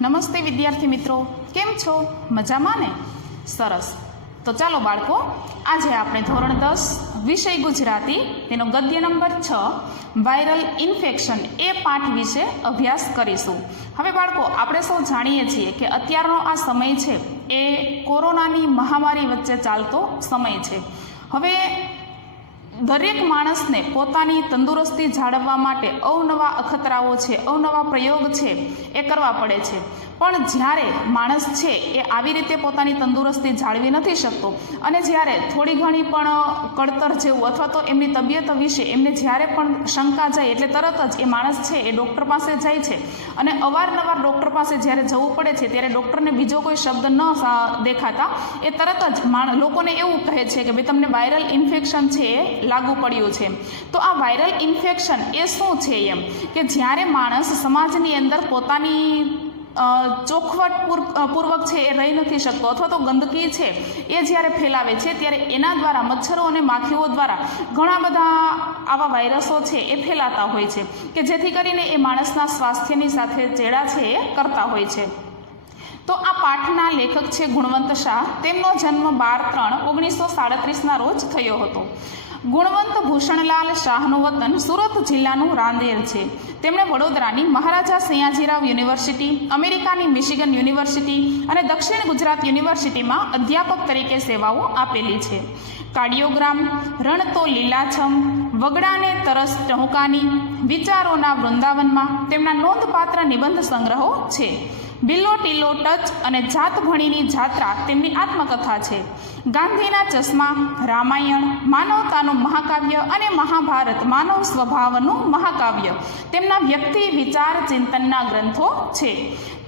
નમસ્તે વિદ્યાર્થી મિત્રો, કેમ છો? મજામાં ને? સરસ. તો ચાલો બાળકો, આજે આપણે ધોરણ 10 વિષય ગુજરાતી તેનો ગદ્ય નંબર 6 વાયરલ ઇન્ફેક્શન એ પાઠ વિશે અભ્યાસ કરીશું. હવે બાળકો, આપણે સૌ જાણીએ છીએ કે અત્યારનો આ સમય છે એ કોરોનાની મહામારી વચ્ચે ચાલતો સમય છે. હવે દરેક માણસને પોતાની તંદુરસ્તી જાળવવા માટે અવનવા અખતરાઓ છે, અવનવા પ્રયોગ છે એ કરવા પડે છે. પણ જ્યારે માણસ છે એ આવી રીતે પોતાની તંદુરસ્તી જાળવી નથી શકતો અને જ્યારે થોડી ઘણી પણ કળતર જેવું અથવા તો એમની તબિયત વિશે એમને જ્યારે પણ શંકા જાય એટલે તરત જ એ માણસ છે એ ડૉક્ટર પાસે જાય છે અને અવારનવાર ડૉક્ટર પાસે જ્યારે જવું પડે છે ત્યારે ડૉક્ટરને બીજો કોઈ શબ્દ ન દેખાતા એ તરત જ લોકોને એવું કહે છે કે ભાઈ તમને વાયરલ ઇન્ફેક્શન છે એ લાગુ પડ્યું છે. તો આ વાયરલ ઇન્ફેક્શન એ શું છે? એમ કે જ્યારે માણસ સમાજની અંદર પોતાની ચોખવટ પૂર્વક છે એ રહી નથી શકતો અથવા તો ગંદકી છે એ જ્યારે ફેલાવે છે ત્યારે એના દ્વારા મચ્છરો અને માખીઓ દ્વારા ઘણા બધા આવા વાયરસો છે એ ફેલાતા હોય છે કે જેથી કરીને એ માણસના સ્વાસ્થ્યની સાથે ચેડા છે એ કરતા હોય છે. તો આ પાઠના લેખક છે ગુણવંત શાહ. તેમનો જન્મ 12/3/1937 રોજ થયો હતો. ગુણવંત ભૂષણલાલ શાહનું વતન સુરત જિલ્લાનું રાંદેર છે. તેમણે વડોદરાની મહારાજા સયાજીરાવ યુનિવર્સિટી, અમેરિકાની મિશિગન યુનિવર્સિટી અને દક્ષિણ ગુજરાત યુનિવર્સિટીમાં અધ્યાપક તરીકે સેવાઓ આપેલી છે. કાર્ડિયોગ્રામ, રણ તો લીલાછમ, વગડાને તરસ ટહુકાની, વિચારોના વૃંદાવનમાં તેમના નોંધપાત્ર નિબંધ સંગ્રહો છે. બિલ્લો ટીલો ટચ અને જાત ભણીની જાત્રા તેમની આત્મકથા છે. ગાંધીના ચશ્મા, રામાયણ માનવતાનું મહાકાવ્ય અને મહાભારત માનવ સ્વભાવનું મહાકાવ્ય તેમના વ્યક્તિ વિચાર ચિંતનના ગ્રંથો છે.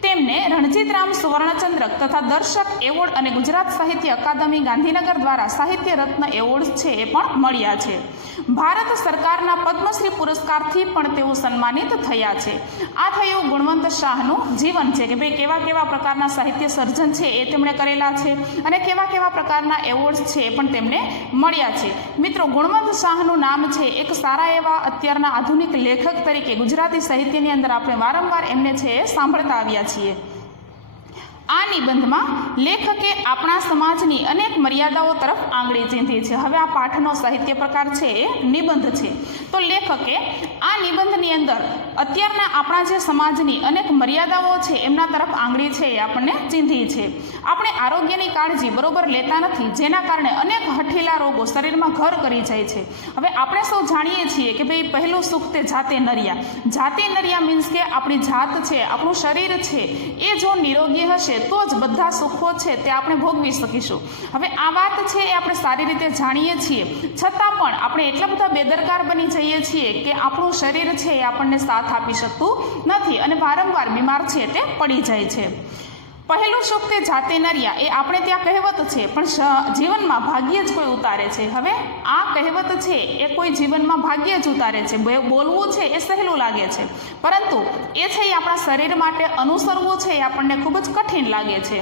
તેમને રણજીતરામ સુવર્ણચંદ્રક તથા દર્શક એવોર્ડ અને ગુજરાત સાહિત્ય અકાદમી ગાંધીનગર દ્વારા સાહિત્ય રત્ન એવોર્ડ છે એ પણ મળ્યા છે. ભારત સરકારના પદ્મશ્રી પુરસ્કારથી પણ તેઓ સન્માનિત થયા છે. આ થયું ગુણવંત શાહનું જીવન છે કે ભાઈ કેવા કેવા પ્રકારના સાહિત્ય સર્જન છે એ તેમણે કરેલા છે અને કેવા કેવા પ્રકારના એવોર્ડ્સ છે એ પણ તેમને મળ્યા છે. મિત્રો, ગુણવંત શાહનું નામ છે એક સારા એવા અત્યારના આધુનિક લેખક તરીકે ગુજરાતી સાહિત્યની અંદર આપણે વારંવાર એમને છે એ સાંભળતા આવ્યા છીએ. આ નિબંધમાં લેખકે આપણા સમાજની અનેક મર્યાદાઓ તરફ આંગળી ચીંધી છે. હવે આ પાઠનો સાહિત્ય પ્રકાર છે એ નિબંધ છે. તો લેખકે આ નિબંધની અંદર અત્યારના આપણા જે સમાજની અનેક મર્યાદાઓ છે એમના તરફ આંગળી છે એ આપણને ચીંધી છે. આપણે આરોગ્યની કાળજી બરોબર લેતા નથી, જેના કારણે અનેક હઠીલા રોગો શરીરમાં ઘર કરી જાય છે. હવે આપણે સૌ જાણીએ છીએ કે ભાઈ પહેલું સુખ તે જાતે નર્યા. જાતે નર્યા મીન્સ કે આપણી જાત છે, આપણું શરીર છે એ જો નિરોગી હશે તો જ બધા સુખો છે તે આપણે ભોગવી શકીશું. હવે આ વાત છે એ આપણે સારી રીતે જાણીએ છીએ, છતાં પણ આપણે એટલા બધા બેદરકાર બની જઈએ છીએ કે આપણું શરીર છે એ આપણને સાથ આપી શકતું નથી અને વારંવાર બીમાર છે તે પડી જાય છે. પહેલું સુખ તે જાતે નર્યા એ આપણે ત્યાં કહેવત છે, પણ જીવનમાં ભાગ્ય જ કોઈ ઉતારે છે. હવે આ કહેવત છે એ કોઈ જીવનમાં ભાગ્ય જ ઉતારે છે. બોલવું છે એ સહેલું લાગે છે, પરંતુ એ છે એ આપણા શરીર માટે અનુસરવું છે એ આપણને ખૂબ જ કઠિન લાગે છે.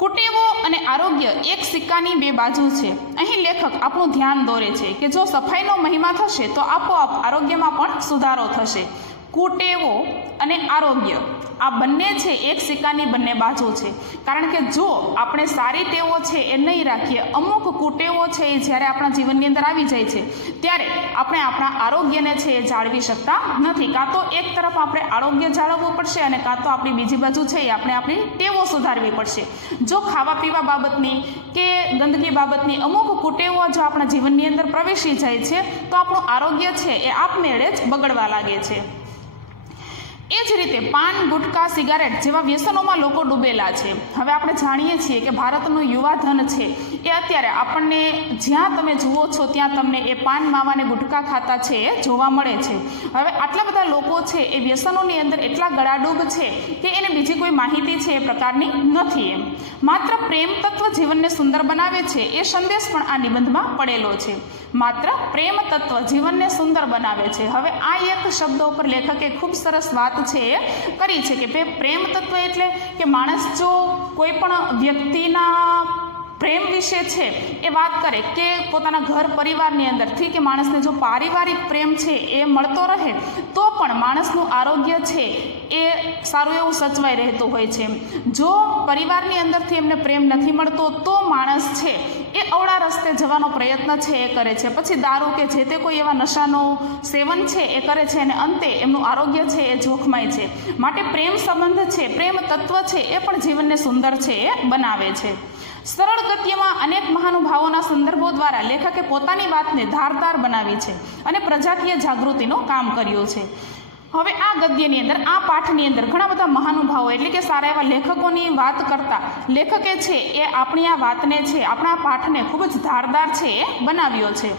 કુટેવો અને આરોગ્ય એક સિક્કાની બે બાજુ છે. અહીં લેખક આપણું ધ્યાન દોરે છે કે જો સફાઈનો મહિમા થશે તો આપોઆપ આરોગ્યમાં પણ સુધારો થશે. કુટેવો અને આરોગ્ય આ બંને છે એક સિક્કાની બંને બાજુ છે. કારણ કે જો આપણે સારી ટેવો છે એ નહીં રાખીએ, અમુક કુટેવો છે એ જ્યારે આપણા જીવનની અંદર આવી જાય છે ત્યારે આપણે આપણા આરોગ્યને છે એ જાળવી શકતા નથી. કાં તો એક તરફ આપણે આરોગ્ય જાળવવું પડશે અને કાં તો આપણી બીજી બાજુ છે એ આપણે આપણી ટેવો સુધારવી પડશે. જો ખાવા પીવા બાબતની કે ગંદકી બાબતની અમુક કુટેવો જો આપણા જીવનની અંદર પ્રવેશી જાય છે તો આપણું આરોગ્ય છે એ આપમેળે જ બગડવા લાગે છે. એ જ રીતે પાન, ગુટકા, સિગારેટ જેવા વ્યસનોમાં લોકો ડૂબેલા છે. હવે આપણે જાણીએ છીએ કે ભારતનું યુવાધન છે એ અત્યારે આપણને જ્યાં તમે જુઓ છો ત્યાં તમને એ પાન, માવા અને ગુટકા ખાતા છે એ જોવા મળે છે. હવે આટલા બધા લોકો છે એ વ્યસનોની અંદર એટલા ગળાડૂબ છે કે એને બીજી કોઈ માહિતી છે એ પ્રકારની નથી. એમ માત્ર પ્રેમ તત્વ જીવનને સુંદર બનાવે છે એ સંદેશ પણ આ નિબંધમાં પડેલો છે. માત્ર પ્રેમ તત્વ જીવનને સુંદર બનાવે છે. હવે આ એક શબ્દ ઉપર લેખકે ખૂબ સરસ વાત છે એ કરી છે કે પ્રેમ તત્વ એટલે કે માણસ જો કોઈ પણ વ્યક્તિના પ્રેમ વિશે છે એ વાત કરે કે પોતાના ઘર પરિવારની અંદરથી કે માણસને જો પારિવારિક પ્રેમ છે એ મળતો રહે તો પણ માણસનું આરોગ્ય છે એ સારું એવું સચવાઈ રહેતું હોય છે. જો પરિવારની અંદરથી એમને પ્રેમ નથી મળતો તો માણસ છે એ અવળા રસ્તે જવાનો પ્રયત્ન છે એ કરે છે. પછી દારૂ કે જે તે કોઈ એવા નશાનું સેવન છે એ કરે છે અને અંતે એમનું આરોગ્ય છે એ જોખમાય છે. માટે પ્રેમ સંબંધ છે, પ્રેમ તત્વ છે એ પણ જીવનને સુંદર છે એ બનાવે છે. સરળ ગદ્યમાં અનેક મહાનુભાવોના સંદર્ભો દ્વારા લેખકે પોતાની વાતને ધારદાર બનાવી છે અને પ્રજાકીય જાગૃતિનું કામ કર્યું છે. હવે આ ગદ્યની અંદર, આ પાઠની અંદર ઘણા બધા મહાનુભાવો એટલે કે સારા એવા લેખકોની વાત કરતા લેખકે છે એ આપણી આ વાતને છે, આપણા પાઠને ખૂબ જ ધારદાર છે એ બનાવ્યો છે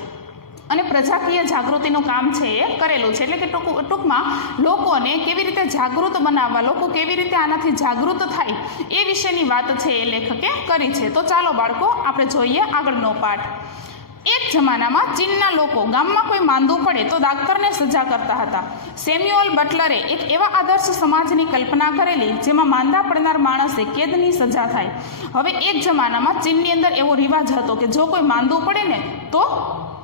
અને પ્રજાકીય જાગૃતિનું કામ છે એ કરેલું છે. એટલે કે ટૂંકમાં લોકોને કેવી રીતે જાગૃત બનાવવા, લોકો કેવી રીતે આનાથી જાગૃત થાય એ વિશેની વાત છે એ લેખકે કરી છે. તો ચાલો બાળકો આપણે જોઈએ આગળનો પાઠ. એક જમાનામાં ચીનના લોકો ગામમાં કોઈ માંદું પડે તો ડાક્ટરને સજા કરતા હતા. સેમ્યુઅલ બટલરે એક એવા આદર્શ સમાજની કલ્પના કરેલી જેમાં માંદા પડનાર માણસે કેદની સજા થાય. હવે એક જમાનામાં ચીનની અંદર એવો રિવાજ હતો કે જો કોઈ માંદું પડે ને તો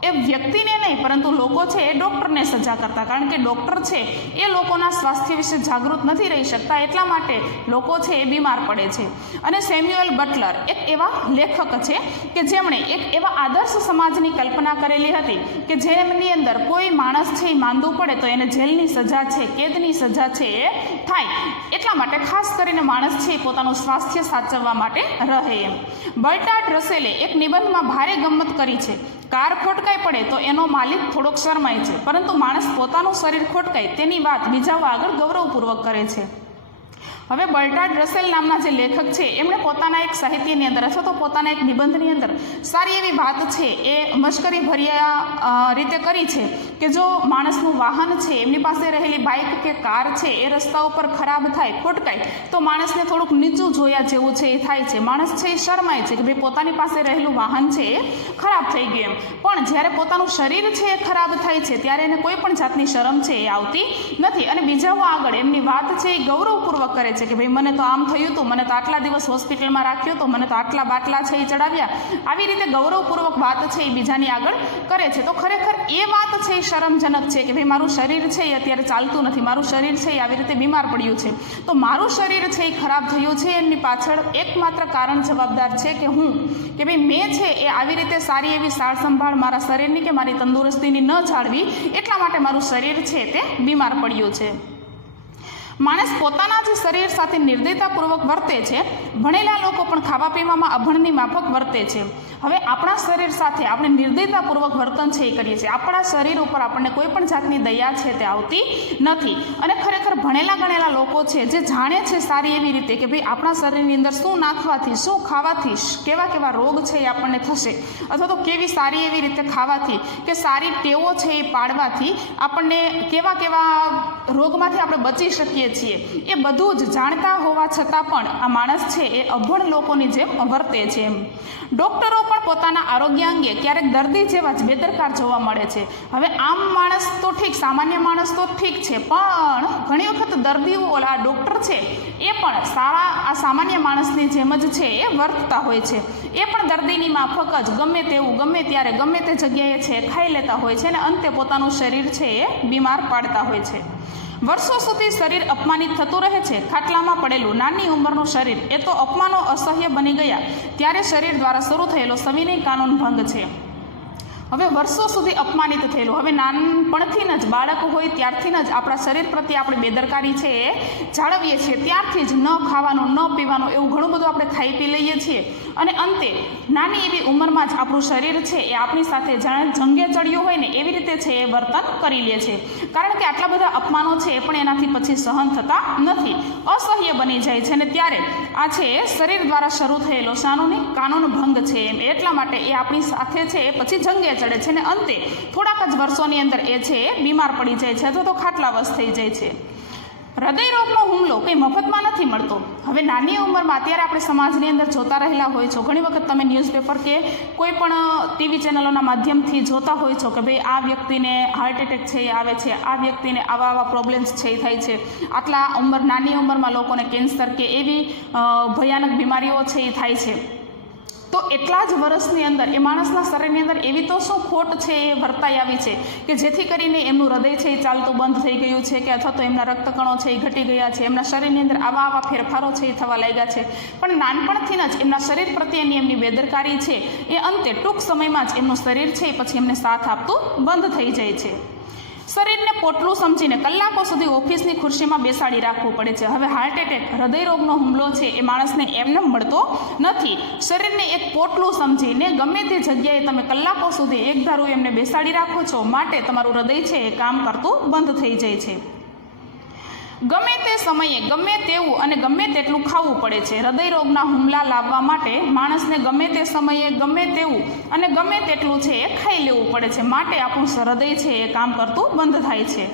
એ વ્યક્તિને નહીં પરંતુ લોકો છે એ ડૉક્ટરને સજા કરતા, કારણ કે ડૉક્ટર છે એ લોકોના સ્વાસ્થ્ય વિશે જાગૃત નથી રહી શકતા, એટલા માટે લોકો છે એ બીમાર પડે છે. અને સેમ્યુઅલ બટલર એક એવા લેખક છે કે જેમણે એક એવા આદર્શ સમાજની કલ્પના કરેલી હતી કે જેમની અંદર કોઈ માણસ છે એ માંદું પડે તો એને જેલની સજા છે, કેદની સજા છે એ થાય. એટલા માટે ખાસ કરીને માણસ છે એ પોતાનું સ્વાસ્થ્ય સાચવવા માટે રહે એમ. બર્ટાર્ડ રસેલે એક નિબંધમાં ભારે ગમ્મત કરી છે. કાર ખોટકાઈ પડે તો એનો માલિક થોડોક શરમાય છે, પરંતુ માણસ પોતાનું શરીર ખોટકાય તેની વાત બીજાઓ આગળ ગૌરવપૂર્વક કરે છે. હવે બર્ટાર્ડ રસેલ નામના જે લેખક છે એમણે પોતાના એક સાહિત્યની અંદર અથવા તો પોતાના એક નિબંધની અંદર સારી એવી વાત છે એ મશ્કરી ભર્યા રીતે કરી છે કે જો માણસનું વાહન છે, એમની પાસે રહેલી બાઇક કે કાર છે એ રસ્તા ઉપર ખરાબ થાય, ખોટકાય તો માણસને થોડુંક નીચું જોયા જેવું છે એ થાય છે. માણસ છે એ શરમાય છે કે ભાઈ પોતાની પાસે રહેલું વાહન છે એ ખરાબ થઈ ગયું એમ. પણ જ્યારે પોતાનું શરીર છે એ ખરાબ થાય છે ત્યારે એને કોઈ પણ જાતની શરમ છે એ આવતી નથી અને બીજાઓ આગળ એમની વાત છે એ ગૌરવપૂર્વક કરે છે કે ભાઈ મને તો આમ થયું હતું, મને તો આટલા દિવસ હોસ્પિટલમાં રાખ્યો તો, મને તો આટલા બાટલા છે એ ચડાવ્યા. આવી રીતે ગૌરવપૂર્વક વાત છે એ બીજાની આગળ કરે છે. તો ખરેખર એ વાત છે એ શરમજનક છે કે ભાઈ મારું શરીર છે એ અત્યારે ચાલતું નથી, મારું શરીર છે એ આવી રીતે બીમાર પડ્યું છે. તો મારું શરીર છે એ ખરાબ થયું છે એની પાછળ એકમાત્ર કારણ જવાબદાર છે કે હું, કે ભાઈ મેં છે એ આવી રીતે સારી એવી સાર સંભાળ મારા શરીરની કે મારી તંદુરસ્તીની ન જાળવી, એટલા માટે મારું શરીર છે તે બીમાર પડ્યું છે. માણસ પોતાના જ શરીર સાથે નિર્દયતાપૂર્વક વર્તે છે. ભણેલા લોકો પણ ખાવા પીવામાં અભણની માફક વર્તે છે. હવે આપણા શરીર સાથે આપણે નિર્દયતાપૂર્વક વર્તન છે એ કરીએ છીએ. આપણા શરીર ઉપર આપણને કોઈ પણ જાતની દયા છે તે આવતી નથી. અને ખરેખર ભણેલા ગણેલા લોકો છે જે જાણે છે સારી એવી રીતે કે ભાઈ આપણા શરીરની અંદર શું નાખવાથી, શું ખાવાથી કેવા કેવા રોગ છે એ આપણને થશે, અથવા તો કેવી સારી એવી રીતે ખાવાથી કે સારી ટેવો છે એ પાડવાથી આપણને કેવા કેવા રોગમાંથી આપણે બચી શકીએ છીએ, એ બધું જ જાણતા હોવા છતાં પણ આ માણસ છે એ અભણ લોકોની જેમ વર્તે છે એમ. ડૉક્ટરો પણ પોતાના આરોગ્ય અંગે ક્યારેક દર્દી જેવા જ બેદરકાર જોવા મળે છે. હવે આમ માણસ તો ઠીક, સામાન્ય માણસ તો ઠીક છે, પણ ઘણી વખત દર્દીઓ ઓલા ડૉક્ટર છે એ પણ આ સામાન્ય માણસની જેમ જ છે એ વર્તતા હોય છે. એ પણ દર્દીની માફક જ ગમે તેવું ગમે ત્યારે ગમે તે જગ્યાએ છે ખાઈ લેતા હોય છે અને અંતે પોતાનું શરીર છે એ બીમાર પાડતા હોય છે. વર્ષો સુધી શરીર અપમાનિત થતું રહે છે. ખાટલામાં પડેલું નાની ઉંમરનું શરીર એ તો અપમાનો અસહ્ય બની ગયા ત્યારે શરીર દ્વારા શરૂ થયેલો સવિનય કાનૂન ભંગ છે. હવે વર્ષો સુધી અપમાનિત થયેલું, હવે નાનપણથી જ બાળક હોય ત્યારથી જ આપણા શરીર પ્રત્યે આપણે બેદરકારી છે એ જાળવીએ છીએ. ત્યારથી જ ન ખાવાનું, ન પીવાનું, એવું ઘણું બધું આપણે ખાઈ પી લઈએ છીએ અને અંતે નાની એવી ઉંમરમાં જ આપણું શરીર છે એ આપણી સાથે જાણે જંગે ચડ્યું હોય ને એવી રીતે છે એ વર્તન કરી લે છે. કારણ કે આટલા બધા અપમાનો છે એ પણ એનાથી પછી સહન થતા નથી, અસહ્ય બની જાય છે અને ત્યારે આ છે એ શરીર દ્વારા શરૂ થયેલો કાનૂન ભંગ છે એમ. એટલા માટે એ આપણી સાથે છે એ પછી જંગે ચડે છે અને અંતે થોડાક જ વર્ષોની અંદર એ છે એ બીમાર પડી જાય છે અથવા તો ખાટલાવશ થઈ જાય છે. હૃદયરોગનો હુમલો કંઈ મફતમાં નથી મળતો. હવે નાની ઉંમરમાં અત્યારે આપણે સમાજની અંદર જોતા રહેલા હોય છો, ઘણી વખત તમે ન્યૂઝપેપર કે કોઈ પણ ટીવી ચેનલોના માધ્યમથી જોતા હોય છો કે ભાઈ આ વ્યક્તિને હાર્ટ એટેક છે એ આવે છે, આ વ્યક્તિને આવા પ્રોબ્લેમ્સ છે એ થાય છે, આટલા નાની ઉંમરમાં લોકોને કેન્સર કે એવી ભયાનક બીમારીઓ છે એ થાય છે. તો એટલા જ વર્ષની અંદર એ માણસના શરીરની અંદર એવી તો શું ખોટ છે એ વર્તાઈ આવી છે કે જેથી કરીને એમનું હૃદય છે એ ચાલતું બંધ થઈ ગયું છે કે અથવા તો એમના રક્તકણો છે એ ઘટી ગયા છે, એમના શરીરની અંદર આવા ફેરફારો છે એ થવા લાગ્યા છે. પણ નાનપણથી જ એમના શરીર પ્રત્યેની એમની બેદરકારી છે એ અંતે ટૂંક સમયમાં જ એમનું શરીર છે એ પછી એમને સાથ આપતું બંધ થઈ જાય છે. શરીરને પોટલું સમજીને કલાકો સુધી ઓફિસની ખુરશીમાં બેસાડી રાખવું પડે છે. હવે હાર્ટ એટેક, હૃદયરોગનો હુમલો છે એ માણસને એમને મળતો નથી. શરીરને એક પોટલું સમજીને ગમે તે જગ્યાએ તમે કલાકો સુધી એક ધારું એમને બેસાડી રાખો છો, માટે તમારું હૃદય છે એ કામ કરતું બંધ થઈ જાય છે. ગમે તે સમયે ગમે તેવું અને ગમે તેટલું ખાવું પડે છે. હૃદયરોગના હુમલા લાવવા માટે માણસને ગમે તે સમયે ગમે તેવું અને ગમે તેટલું છે એ ખાઈ લેવું પડે છે, માટે આપણું હૃદય છે એ કામ કરતું બંધ થાય છે.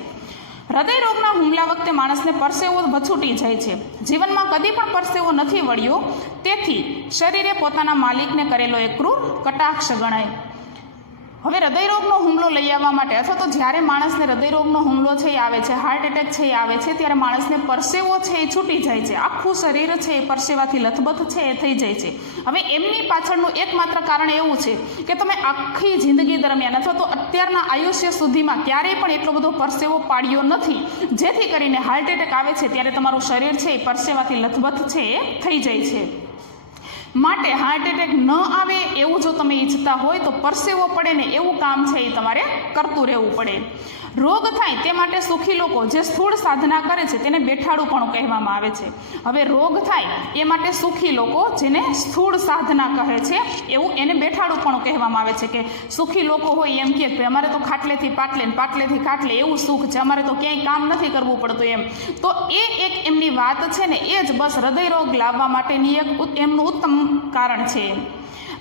હૃદયરોગના હુમલા વખતે માણસને પરસેવો વછૂટી જાય છે. જીવનમાં કદી પણ પરસેવો નથી વળ્યો, તેથી શરીરે પોતાના માલિકને કરેલો એક ક્રૂર કટાક્ષ ગણાય. હવે હૃદયરોગનો હુમલો લઈ આવવા માટે અથવા તો જ્યારે માણસને હૃદયરોગનો હુમલો છે એ આવે છે, હાર્ટ એટેક છે એ આવે છે, ત્યારે માણસને પરસેવો છે એ છૂટી જાય છે. આખું શરીર છે એ પરસેવાથી લથબથ છે એ થઈ જાય છે. હવે એમની પાછળનું એકમાત્ર કારણ એવું છે કે તમે આખી જિંદગી દરમિયાન અથવા તો અત્યારના આયુષ્ય સુધીમાં ક્યારેય પણ એટલો બધો પરસેવો પાડ્યો નથી, જેથી કરીને હાર્ટ એટેક આવે છે ત્યારે તમારું શરીર છે એ પરસેવાથી લથબથ છે એ થઈ જાય છે. માટે હાર્ટ એટેક ન આવે એવું જો તમે ઈચ્છતા હોય તો પરસેવો પડે ને એવું કામ છે એ તમારે કરતું રહેવું પડે. રોગ થાય તે માટે સુખી લોકો જે સ્થૂળ સાધના કરે છે તેને બેઠાડુપણું કહેવામાં આવે છે. હવે રોગ થાય એ માટે સુખી લોકો જેને સ્થૂળ સાધના કહે છે એવું એને બેઠાડુપણું કહેવામાં આવે છે. કે સુખી લોકો હોય એમ કે અમારે તો ખાટલેથી પાટલે ને પાટલેથી ખાટલે એવું સુખ છે, અમારે તો ક્યાંય કામ નથી કરવું પડતું એમ. તો એ એક એમની વાત છે ને એ જ બસ હૃદયરોગ લાવવા માટેની એક એમનું ઉત્તમ કારણ છે.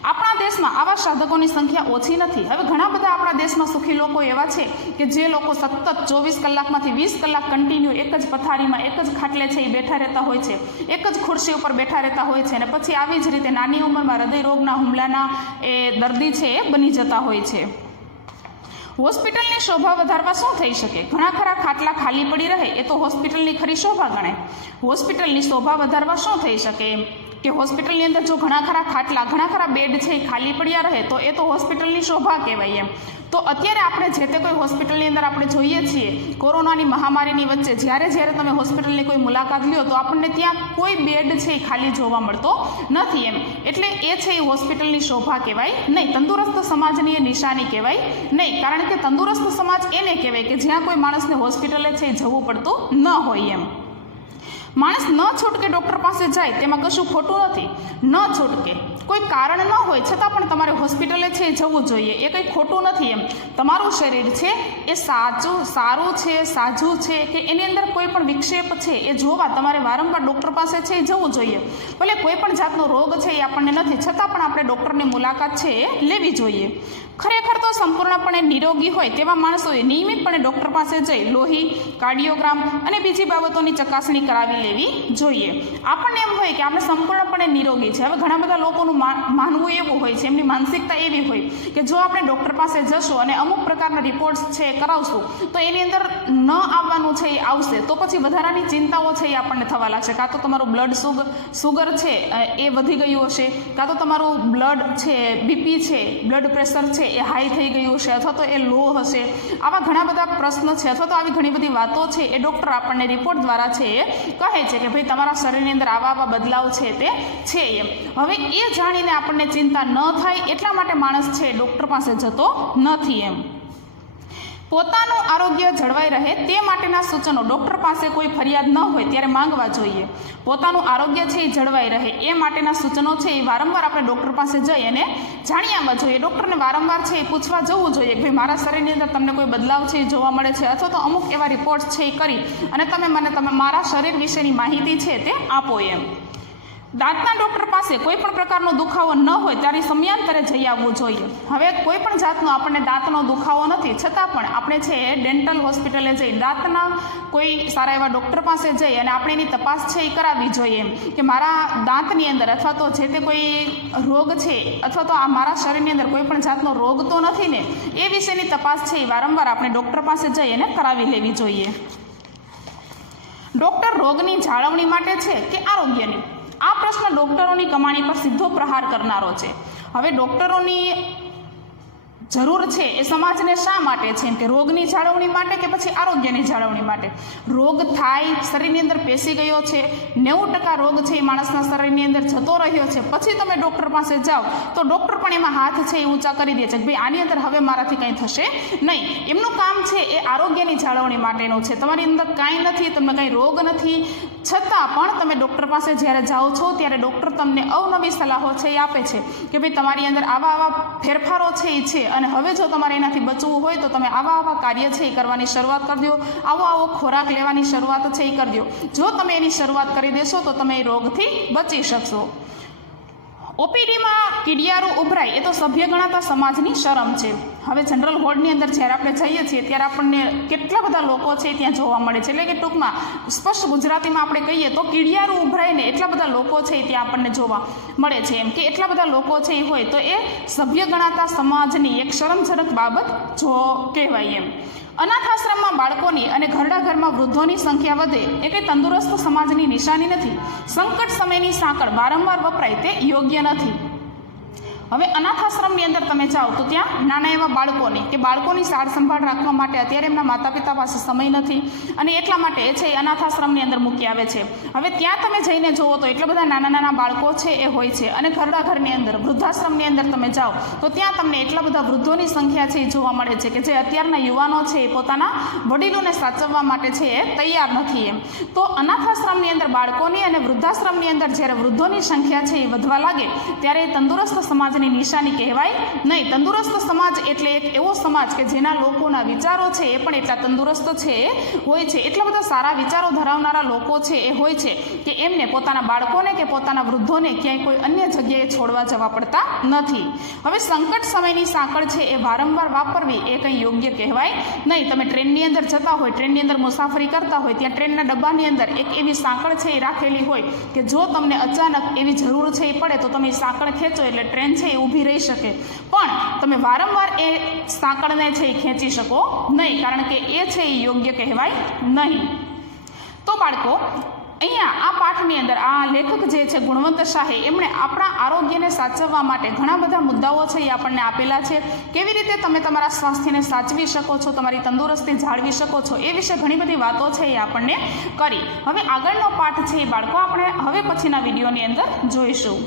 આપણા દેશમાં આવા સાધકોની સંખ્યા ઓછી નથી. હવે ઘણા બધા આપણા દેશમાં સુખી લોકો એવા છે કે જે લોકો સતત 24 કલાકમાંથી 20 કલાક કન્ટિન્યુ એક જ પથારીમાં એક જ ખાટલે છે એ બેઠા રહેતા હોય છે, એક જ ખુરશી ઉપર બેઠા રહેતા હોય છે, અને પછી આવી જ રીતે નાની ઉંમરમાં હૃદયરોગના હુમલાના એ દર્દી છે એ બની જતા હોય છે. હોસ્પિટલની શોભા વધારવા શું થઈ શકે? ઘણા ખરા ખાટલા ખાલી પડી રહે એ તો હોસ્પિટલની ખરી શોભા ગણાય. હોસ્પિટલની શોભા વધારવા શું થઈ શકે? કે હોસ્પિટલની અંદર જો ઘણા ખરા ખાટલા, ઘણા ખરા બેડ છે એ ખાલી પડ્યા રહે તો એ તો હોસ્પિટલની શોભા કહેવાય એમ. તો અત્યારે આપણે જે તે કોઈ હોસ્પિટલની અંદર આપણે જોઈએ છીએ કોરોનાની મહામારીની વચ્ચે જ્યારે તમે હોસ્પિટલની કોઈ મુલાકાત લ્યો તો આપણને ત્યાં કોઈ બેડ છે એ ખાલી જોવા મળતો નથી એમ. એટલે એ છે એ હોસ્પિટલની શોભા કહેવાય નહીં, તંદુરસ્ત સમાજની એ નિશાની કહેવાય નહીં. કારણ કે તંદુરસ્ત સમાજ એને કહેવાય કે જ્યાં કોઈ માણસને હોસ્પિટલે છે એ જવું પડતું ન હોય એમ. માણસ ન છૂટકે ડૉક્ટર પાસે જાય તેમાં કશું ખોટું નથી. ન છૂટકે કોઈ કારણ ન હોય છતાં પણ તમારે હોસ્પિટલે છે એ જવું જોઈએ, એ કંઈ ખોટું નથી એમ. તમારું શરીર છે એ સારું છે, સાજું છે કે એની અંદર કોઈ પણ વિક્ષેપ છે એ જોવા તમારે વારંવાર ડૉક્ટર પાસે છે એ જવું જોઈએ. ભલે કોઈ પણ જાતનો રોગ છે એ આપણને નથી, છતાં પણ આપણે ડૉક્ટરની મુલાકાત છે એ લેવી જોઈએ. ખરેખર તો સંપૂર્ણપણે નિરોગી હોય તેવા માણસોએ નિયમિતપણે ડૉક્ટર પાસે જઈ લોહી, કાર્ડિયોગ્રામ અને બીજી બાબતોની ચકાસણી કરાવી લેવી જોઈએ. આપણને એમ હોય કે આપણે સંપૂર્ણપણે નિરોગી છે. હવે ઘણા બધા લોકોનું માનવું એવું હોય છે, એમની માનસિકતા એવી હોય કે જો આપણે ડૉક્ટર પાસે જશું અને અમુક પ્રકારના રિપોર્ટ્સ છે એ કરાવશું તો એની અંદર ન આવવાનું છે એ આવશે, તો પછી વધારાની ચિંતાઓ છે એ આપણને થવા લાગશે. કાં તો તમારું બ્લડ સુગર છે એ વધી ગયું હશે, કાં તો તમારું બ્લડ છે, બીપી છે, બ્લડ પ્રેશર છે એ હાઈ થઈ ગયું હશે, અથવા તો એ લો હશે. આવા ઘણા બધા પ્રશ્નો છે અથવા તો આવી ઘણી બધી વાતો છે એ ડૉક્ટર આપણને રિપોર્ટ દ્વારા છે એ કહે છે કે ભાઈ તમારા શરીરની અંદર આવા બદલાવ છે તે છે એમ. હવે એ જાણીને આપણને ચિંતા ન થાય એટલા માટે માણસ છે ડૉક્ટર પાસે જતો નથી એમ. પોતાનું આરોગ્ય જળવાઈ રહે તે માટેના સૂચનો ડૉક્ટર પાસે કોઈ ફરિયાદ ન હોય ત્યારે માંગવા જોઈએ. પોતાનું આરોગ્ય છે એ જળવાઈ રહે એ માટેના સૂચનો છે એ વારંવાર આપણે ડૉક્ટર પાસે જઈ અને જાણી આવવા જોઈએ. ડૉક્ટરને વારંવાર છે એ પૂછવા જવું જોઈએ કે ભાઈ મારા શરીરની અંદર તમને કોઈ બદલાવ છે એ જોવા મળે છે, અથવા તો અમુક એવા રિપોર્ટ્સ છે એ કરી અને તમે મારા શરીર વિશેની માહિતી છે તે આપો એમ. દાંતના ડૉક્ટર પાસે કોઈ પણ પ્રકારનો દુખાવો ન હોય ત્યારે સમયાંતરે જઈ આવવું જોઈએ. હવે કોઈ પણ જાતનો આપણને દાંતનો દુખાવો નથી છતાં પણ આપણે છે ડેન્ટલ હોસ્પિટલે જઈ દાંતના કોઈ સારા એવા ડૉક્ટર પાસે જઈ અને આપણે એની તપાસ છે એ કરાવવી જોઈએ એમ કે મારા દાંતની અંદર અથવા તો જે તે કોઈ રોગ છે અથવા તો આ મારા શરીરની અંદર કોઈ પણ જાતનો રોગ તો નથી ને, એ વિશેની તપાસ છે એ વારંવાર આપણે ડૉક્ટર પાસે જઈ અને કરાવી લેવી જોઈએ. ડૉક્ટર રોગની જાળવણી માટે છે કે આરોગ્યની? આ પ્રશ્ન ડૉક્ટરોની કમાણી પર સીધો પ્રહાર કરનારો છે. હવે ડૉક્ટરોની જરૂર છે એ સમાજને શા માટે છે? એમ કે રોગની જાળવણી માટે કે પછી આરોગ્યની જાળવણી માટે? રોગ થાય, શરીરની અંદર પેસી ગયો છે, 90% રોગ છે એ માણસના શરીરની અંદર જતો રહ્યો છે, પછી તમે ડૉક્ટર પાસે જાઓ તો ડૉક્ટર પણ એમાં હાથ છે એ ઊંચા કરી દે છે કે ભાઈ આની અંદર હવે મારાથી કંઈ થશે નહીં. એમનું કામ છે એ આરોગ્યની જાળવણી માટેનું છે. તમારી અંદર કાંઈ નથી, તમને કાંઈ રોગ નથી, છતાં પણ તમે ડૉક્ટર પાસે જ્યારે જાઓ છો ત્યારે ડૉક્ટર તમને અવનવી સલાહો છે એ આપે છે કે ભાઈ તમારી અંદર આવા ફેરફારો છે એ છે અને હવે જો તમારે એનાથી બચવું હોય તો તમે આવા કાર્ય છે એ કરવાની શરૂઆત કરી દો, આવો ખોરાક લેવાની શરૂઆત છે એ કરી દો. જો તમે એની શરૂઆત કરી દેશો તો તમે એ રોગથી બચી શકશો. ઓપીડીમાં કીડિયારું ઉભરાય એ તો સભ્ય ગણાતા સમાજની શરમ છે. હવે જનરલ વોર્ડની અંદર જ્યારે આપણે જઈએ છીએ ત્યારે આપણને કેટલા બધા લોકો છે ત્યાં જોવા મળે છે. એટલે કે ટૂંકમાં સ્પષ્ટ ગુજરાતીમાં આપણે કહીએ તો કીડિયારું ઉભરાય ને એટલા બધા લોકો છે ત્યાં આપણને જોવા મળે છે. એમ કે એટલા બધા લોકો છે એ હોય તો એ સભ્ય ગણાતા સમાજની એક શરમજનક બાબત જો કહેવાય એમ. અનાથ આશ્રમમાં બાળકોની અને ઘરડા ઘરમાં વૃદ્ધોની સંખ્યા વધે એ કંઈ તંદુરસ્ત સમાજની નિશાની નથી. સંકટ સમયની સાંકળ વારંવાર વપરાય તે યોગ્ય નથી. હવે અનાથ આશ્રમની અંદર તમે જાઓ તો ત્યાં નાના એવા બાળકોને કે બાળકોની સાર સંભાળ રાખવા માટે અત્યારે એમના માતા પિતા પાસે સમય નથી અને એટલા માટે એ છે એ અનાથ આશ્રમની અંદર મૂકી આવે છે. હવે ત્યાં તમે જઈને જુઓ તો એટલા બધા નાના નાના બાળકો છે એ હોય છે. અને ઘરડા ઘરની અંદર વૃદ્ધાશ્રમની અંદર તમે જાઓ તો ત્યાં તમને એટલા બધા વૃદ્ધોની સંખ્યા છે એ જોવા મળે છે કે જે અત્યારના યુવાનો છે એ પોતાના વડીલોને સાચવવા માટે છે એ તૈયાર નથી એમ. તો અનાથ આશ્રમની અંદર બાળકોની અને વૃદ્ધાશ્રમની અંદર જ્યારે વૃદ્ધોની સંખ્યા છે એ વધવા લાગે ત્યારે એ તંદુરસ્ત સમાજ નિશાની કહેવાય નહીં. તંદુરસ્ત સમાજ એટલે એક એવો સમાજ કે જેના લોકોના વિચારો છે એ પણ એટલા તંદુરસ્ત છે હોય છે. એટલા બધા સારા વિચારો ધરાવનારા લોકો છે એ હોય છે કે એમને પોતાના બાળકોને કે પોતાના વૃદ્ધોને ક્યાંય કોઈ અન્ય જગ્યાએ છોડવા જવા પડતા નથી. હવે સંકટ સમયની સાંકળ છે એ વારંવાર વાપરવી એ કંઈ યોગ્ય કહેવાય નહીં. તમે ટ્રેનની અંદર જતા હોય, ટ્રેનની અંદર મુસાફરી કરતા હોય, ત્યાં ટ્રેનના ડબ્બાની અંદર એક એવી સાંકળ છે એ રાખેલી હોય કે જો તમને અચાનક એવી જરૂર છે એ પડે તો તમે એ સાંકળ ખેંચો એટલે ટ્રેન છે એ ઊભી રહી શકે. પણ તમે વારંવાર એ સાંકળને છે એ ખેંચી શકો નહીં, કારણ કે એ છે એ યોગ્ય કહેવાય નહીં. તો બાળકો અહીંયા આ પાઠની અંદર આ લેખક જે છે ગુણવંત શાહે એમણે આપણા આરોગ્યને સાચવવા માટે ઘણા બધા મુદ્દાઓ છે એ આપણને આપેલા છે. કેવી રીતે તમે તમારા સ્વાસ્થ્યને સાચવી શકો છો, તમારી તંદુરસ્તી જાળવી શકો છો એ વિશે ઘણી બધી વાતો છે એ આપણને કરી. હવે આગળનો પાઠ છે એ બાળકો આપણે હવે પછીના વિડીયોની અંદર જોઈશું.